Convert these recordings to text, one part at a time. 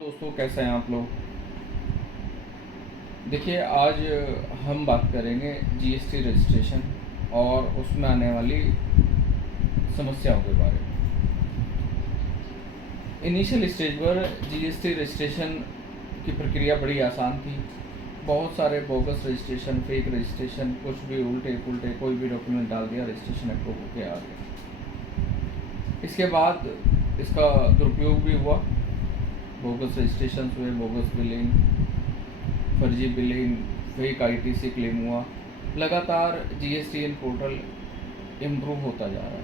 दोस्तों, कैसे हैं आप लोग। देखिए, आज हम बात करेंगे जीएसटी रजिस्ट्रेशन और उसमें आने वाली समस्याओं के बारे में। इनिशियल स्टेज पर जीएसटी रजिस्ट्रेशन की प्रक्रिया बड़ी आसान थी। बहुत सारे बोगस रजिस्ट्रेशन, फेक रजिस्ट्रेशन, कुछ भी उल्टे पुल्टे कोई भी डॉक्यूमेंट डाल दिया, रजिस्ट्रेशन अप्रूव होकर आ गया। इसके बाद इसका दुरुपयोग भी हुआ। बोगस रजिस्ट्रेशन हुए, बोगस बिलिंग, फर्जी बिलिंग, फेक आईटीसी क्लेम हुआ। लगातार जीएसटीएन पोर्टल इम्प्रूव होता जा रहा है।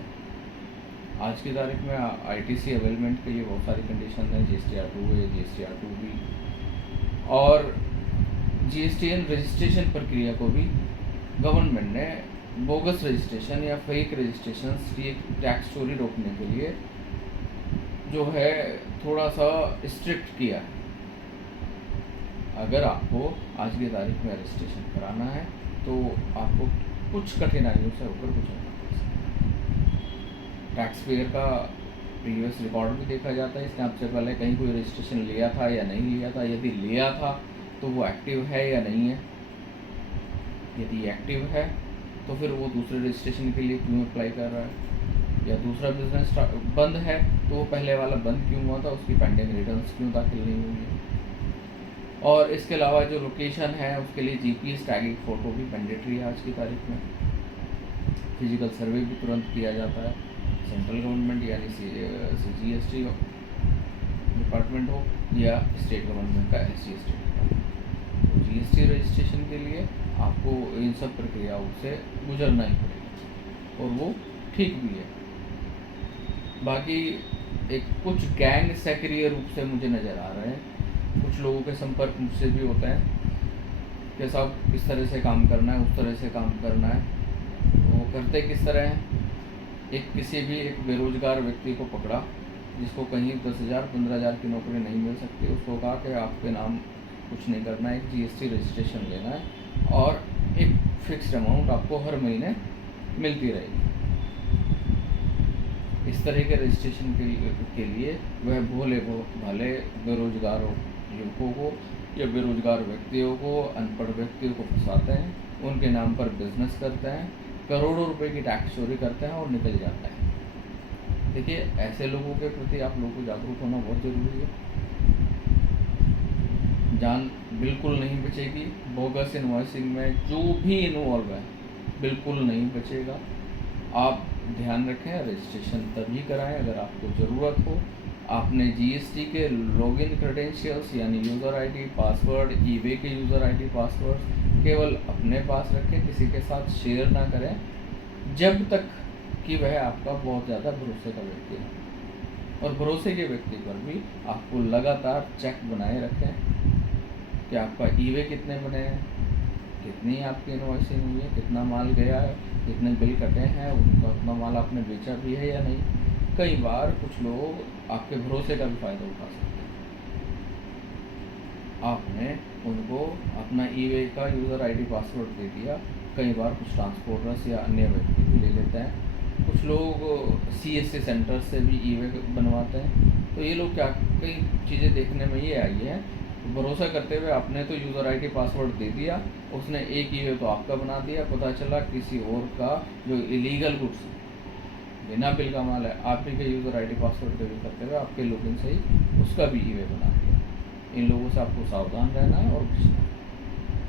आज की तारीख में आईटीसी अवेलमेंट के लिए बहुत सारी कंडीशन है। जीएसटीआर 2 है, जीएसटीआर 2 भी, और जीएसटीएन रजिस्ट्रेशन प्रक्रिया को भी गवर्नमेंट ने बोगस रजिस्ट्रेशन या फेक रजिस्ट्रेशन की टैक्स चोरी रोकने के लिए जो है थोड़ा सा स्ट्रिक्ट किया है। अगर आपको आज की तारीख में रजिस्ट्रेशन कराना है तो आपको कुछ कठिनाइयों से होकर गुजरना पड़ेगा। टैक्स पेयर का प्रीवियस रिकॉर्ड भी देखा जाता है। इसने आपसे पहले कहीं कोई रजिस्ट्रेशन लिया था या नहीं लिया था। यदि लिया था तो वो एक्टिव है या नहीं है। यदि एक्टिव है तो फिर वो दूसरे रजिस्ट्रेशन के लिए क्यों अप्लाई कर रहा है। या दूसरा बिजनेस बंद है तो वो पहले वाला बंद क्यों हुआ था, उसकी पेंडिंग रिटर्न्स क्यों दाखिल नहीं हुई है। और इसके अलावा जो लोकेशन है उसके लिए जीपीएस टैगिंग फ़ोटो भी मैंडेटरी है आज की तारीख में। फिजिकल सर्वे भी तुरंत किया जाता है। सेंट्रल गवर्नमेंट यानी सीजीएसटी डिपार्टमेंट हो या स्टेट गवर्नमेंट का एसजीएसटी डिपार्टमेंट। तो जीएसटी रजिस्ट्रेशन के लिए आपको इन सब प्रक्रियाओं से गुजरना ही पड़ेगा और वो ठीक भी है। बाकी एक कुछ गैंग सक्रिय रूप से मुझे नज़र आ रहे हैं। कुछ लोगों के संपर्क मुझसे भी होते हैं कि साहब इस तरह से काम करना है, उस तरह से काम करना है। वो करते किस तरह हैं। किसी भी एक बेरोजगार व्यक्ति को पकड़ा जिसको कहीं 10,000 15,000 की नौकरी नहीं मिल सकती। उसको कहा कि आपके नाम कुछ नहीं करना है, एक जीएसटी रजिस्ट्रेशन लेना है और एक फिक्स्ड अमाउंट आपको हर महीने मिलती रहेगी। इस तरह के रजिस्ट्रेशन के लिए वह भोले भाले बेरोजगार युवकों को या बेरोजगार व्यक्तियों को, अनपढ़ व्यक्तियों को फंसाते हैं, उनके नाम पर बिजनेस करते हैं, करोड़ों रुपए की टैक्स चोरी करते हैं और निकल जाते हैं। देखिए, ऐसे लोगों के प्रति आप लोगों को जागरूक होना बहुत ज़रूरी है। जान बिल्कुल नहीं बचेगी। बोगस इनवॉइसिंग में जो भी इन्वॉल्व है बिल्कुल नहीं बचेगा। आप ध्यान रखें, रजिस्ट्रेशन तभी कराएं अगर आपको ज़रूरत हो। आपने जीएसटी के लॉगिन क्रेडेंशियल्स यानी यूज़र आईडी, पासवर्ड, ईवे के यूज़र आईडी, पासवर्ड केवल अपने पास रखें, किसी के साथ शेयर ना करें जब तक कि वह आपका बहुत ज़्यादा भरोसे का व्यक्ति है। और भरोसे के व्यक्ति पर भी आपको लगातार चेक बनाए रखें कि आपका ईवे कितने बने हैं, कितनी आपकी इनवॉइसिंग हुई है, कितना माल गया है, कितने बिल कटे हैं, उनका उतना माल आपने बेचा भी है या नहीं। कई बार कुछ लोग आपके भरोसे का भी फ़ायदा उठा सकते हैं। आपने उनको अपना ईवे का यूज़र आईडी पासवर्ड दे दिया। कई बार कुछ ट्रांसपोर्टर्स या अन्य व्यक्ति भी ले लेते हैं। कुछ लोग सीएससी सेंटर से भी ईवे बनवाते हैं। तो ये लोग क्या, कई चीज़ें देखने में ये आई है। भरोसा करते हुए आपने तो यूज़र आईडी पासवर्ड दे दिया, उसने एक ईवे तो आपका बना दिया। पता चला किसी और का जो इलीगल गुड्स बिना बिल का माल है, आप ही के यूज़र आईडी पासवर्ड पे भी करते हुए आपके लॉगिन से ही उसका भी ईवे बना दिया। इन लोगों से आपको सावधान रहना है और बचना है।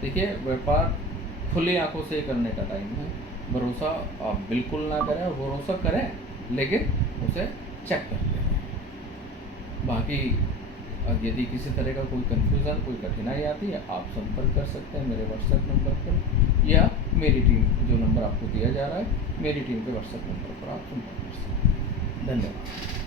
देखिए, व्यापार खुली आंखों से करने का टाइम है। भरोसा आप बिल्कुल ना करें, और भरोसा करें लेकिन उसे चेक करते रहें। बाकी यदि किसी तरह का कोई कन्फ्यूज़न, कोई कठिनाई आती है, आप संपर्क कर सकते हैं मेरे व्हाट्सएप नंबर पर या मेरी टीम, जो नंबर आपको दिया जा रहा है मेरी टीम के व्हाट्सएप नंबर पर आप संपर्क कर सकते हैं। धन्यवाद।